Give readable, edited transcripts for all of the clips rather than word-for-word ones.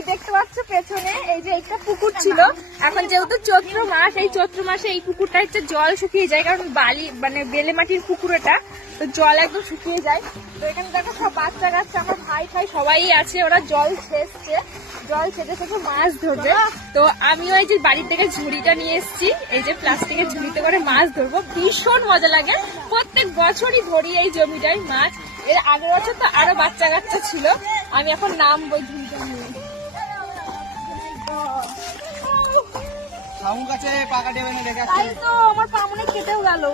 এই দেখতে পাচ্ছ পেছনে এই যে একটা পুকুর ছিল, এখন যেহেতু চৈত্র মাস, এই চৈত্র মাসে এই পুকুরটা হচ্ছে জল শুকিয়ে যায়, কারণ বালি মানে বেলে মাটির পুকুর এটা, তো জল একদম শুকিয়ে যায়। তো এখানে দেখো সব বাচ্চা কাচ্চা, আমার ভাই ফাই সবাই আছে, ওরা জল ছেঁচছে, জল ছেঁচে ছেঁচে মাছ ধরবে। তো আমিও এই যে বাড়ির থেকে ঝুড়িটা নিয়ে এসেছি, এই যে প্লাস্টিকের ঝুড়িতে করে মাছ ধরবো, ভীষণ মজা লাগে। প্রত্যেক বছরই ধরি এই জমিটায় মাছ। এর আগের বছর তো আরো বাচ্চা কাচ্চা ছিল। আমি এখন নামবো ঝুড়িটা নিয়ে। তাই তো আমার পা মনে কেটেও গেল।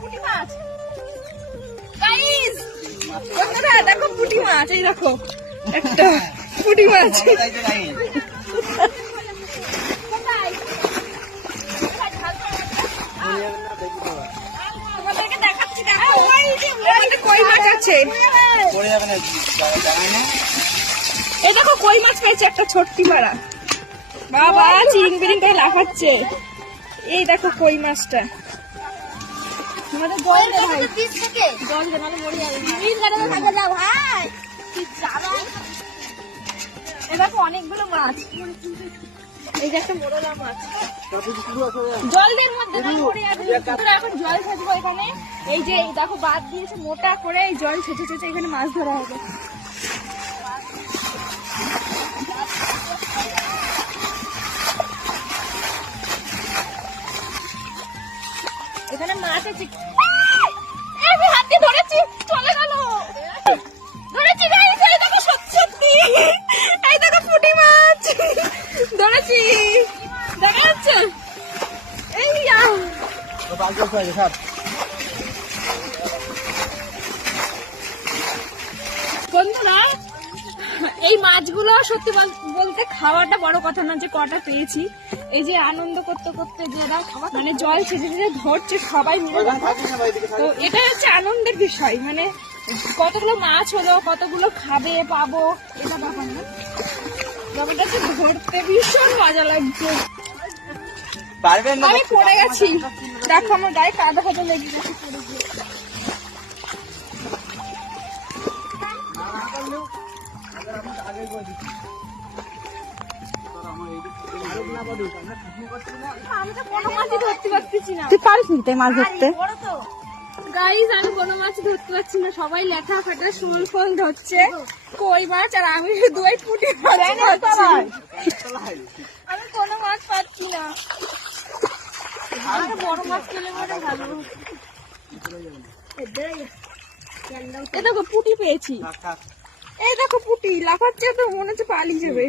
পুঁটি মাছ, বন্ধুরা দেখো পুঁটি মাছ, এই দেখো একটা পুঁটি মাছ। তোমাদেরকে দেখাচ্ছি, দেখো কই মাছ আছে, এই দেখো কই মাছ পেয়েছে একটা ছোট্টি পাড়া, বাবা চিরিং বিরিং করে লাফাচ্ছে। এই দেখো কই মাছটা, জল দে ভাই, জল দে নাহলে মরে যাবে। এই দেখো অনেকগুলো মাছ, এই যে একটা মোরলা মাছ, জলের মধ্যে পড়ে যাবে। এখন জল ছেঁচবো এখানে, এই যে দেখো বাদ দিয়েছে মোটা করে, এই জল ছেঁচে ছেঁচে এখানে মাছ ধরা হবে। এখানে মাছ আছে, আমি হাত দিয়ে ধরেছি, চলে গেল, ধরেছি গাইস, এই দেখো সত্যি, এই দেখো পুঁটি মাছ ধরেছি, দেখা যাচ্ছে। এই বন্ধুরা এই মাছগুলো সত্যি বলতে খাওয়াটা বড় কথা না, যে কটা পেয়েছি, এই যে আনন্দ করতে করতে যে এরা মানে জল ছেঁচে ছেঁচে ধরছে সবাই মিলে, তো এটা হচ্ছে আনন্দের বিষয়, মানে কতগুলো মাছ হলো, কতগুলো খাবে পাবো, এটা ব্যাপার না, ব্যাপারটা হচ্ছে ধরতে ভীষণ মজা লাগছে। আমি পড়ে গেছি, দেখো আমার গায়ে কাদা কাদা লেগে গেছে পড়ে গিয়ে। আমি তো কোনো মাছই ধরতে পারতেছি না। তুই পারিস নি তাই মাছ ধরতে? গাইস আমি কোনো মাছ ধরতে পারছি না, সবাই লেখা ফাটা শোল ফোল ধরছে, কই মাছ, আর আমি দুই পুঁটি মাছ ধরছি। আমি কোনো মাছ পাচ্ছি না, বড় মাছ পেলে মনে ভালো। এই দেখো পুঁটি পেয়েছি, এই দেখো পুঁটি লাফাচ্ছে, তো মনে হচ্ছে পালিয়ে যাবে।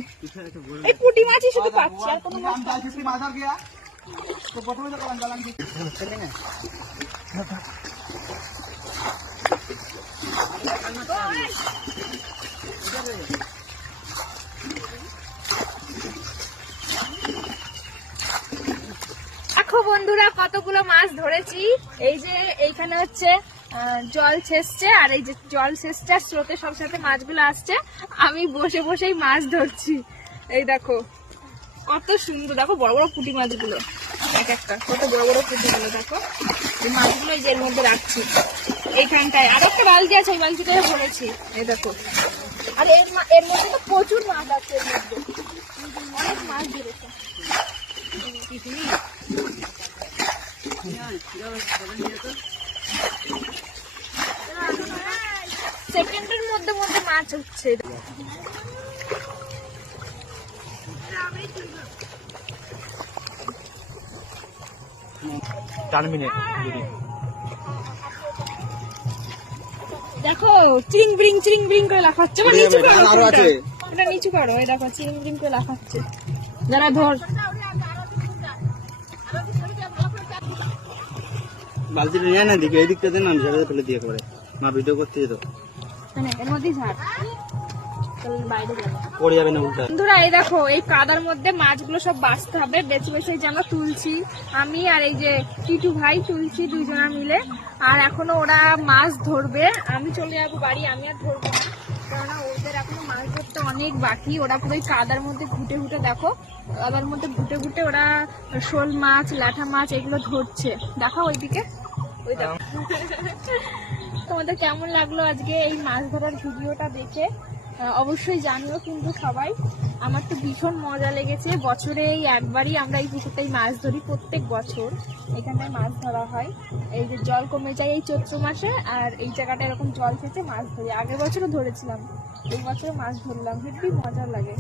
এই পুঁটি মাছই শুধু পাচ্ছি, আর কোনো মাছ পাচ্ছি না। দেখো বন্ধুরা কতগুলো মাছ ধরেছি, এই যে এইখানে হচ্ছে জল ছেঁচছে, আর এই যে জল ছেঁচছে আর স্রোতে সব সাথে মাছগুলো আসছে, আমি বসে বসেই মাছ ধরছি। এই দেখো কত সুন্দর, দেখো বড় বড় পুঁটি মাছগুলো, এক একটা কত বড় বড় পুঁটিগুলো, দেখো এই মাছগুলো এই যে এর মধ্যে রাখছি, এইখানটায় আর একটা বালতি আছে, ওই বালতিটায় ভরেছি। এই দেখো, আর এর মধ্যে তো প্রচুর মাছ আছে, এর মধ্যে অনেক মাছ ধরেছে। সেকেন্ডের মধ্যে মধ্যে মাছ হচ্ছে। দেখো চিরিং বিরিং করে লাফাচ্ছে, নিচু করো, এটা নিচু করো, এই দেখো চিরিং বিরিং করে লাফাচ্ছে, যারা ধর। বালতিটা নিয়ে না দিকে, এই দিকটা দেন না, ঝাড়ে ফেলে দিয়ে করে মা ভিডিও করতে যেত, এর মধ্যেই ঝাড় পড়ে যাবে না উল্টা। বন্ধুরা এই দেখো এই কাদার মধ্যে মাছগুলো সব বাছতে হবে, বেছে বেছে যে আমরা তুলছি, আমি আর এই যে টিটু ভাই তুলছি দুইজনা মিলে, আর এখনো ওরা মাছ ধরবে, আমি চলে যাবো বাড়ি, আমি আর ধরবো না, কেননা ওদের এখনো মাছ ধরতে অনেক বাকি। ওরা পুরো কাদার মধ্যে ঘুটে ঘুটে, দেখো কাদার মধ্যে ঘুটে ঘুটে ওরা শোল মাছ, ল্যাঠা মাছ এগুলো ধরছে, দেখো ওইদিকে, ওই দেখো। তোমাদের কেমন লাগলো আজকে এই মাছ ধরার ভিডিওটা দেখে? অবশ্যই জানিও কিন্তু সবাই। আমার তো ভীষণ মজা লেগেছে। বছরে এই একবারই আমরা এই পুকুরটাই মাছ ধরি, প্রত্যেক বছর এখানটায় মাছ ধরা হয়। এই যে জল কমে যায় এই চৈত্র মাসে, আর এই জায়গাটা এরকম জল খেতে মাছ ধরি। আগের বছরও ধরেছিলাম, এই বছরও মাছ ধরলাম, হেব্বি মজা লাগে।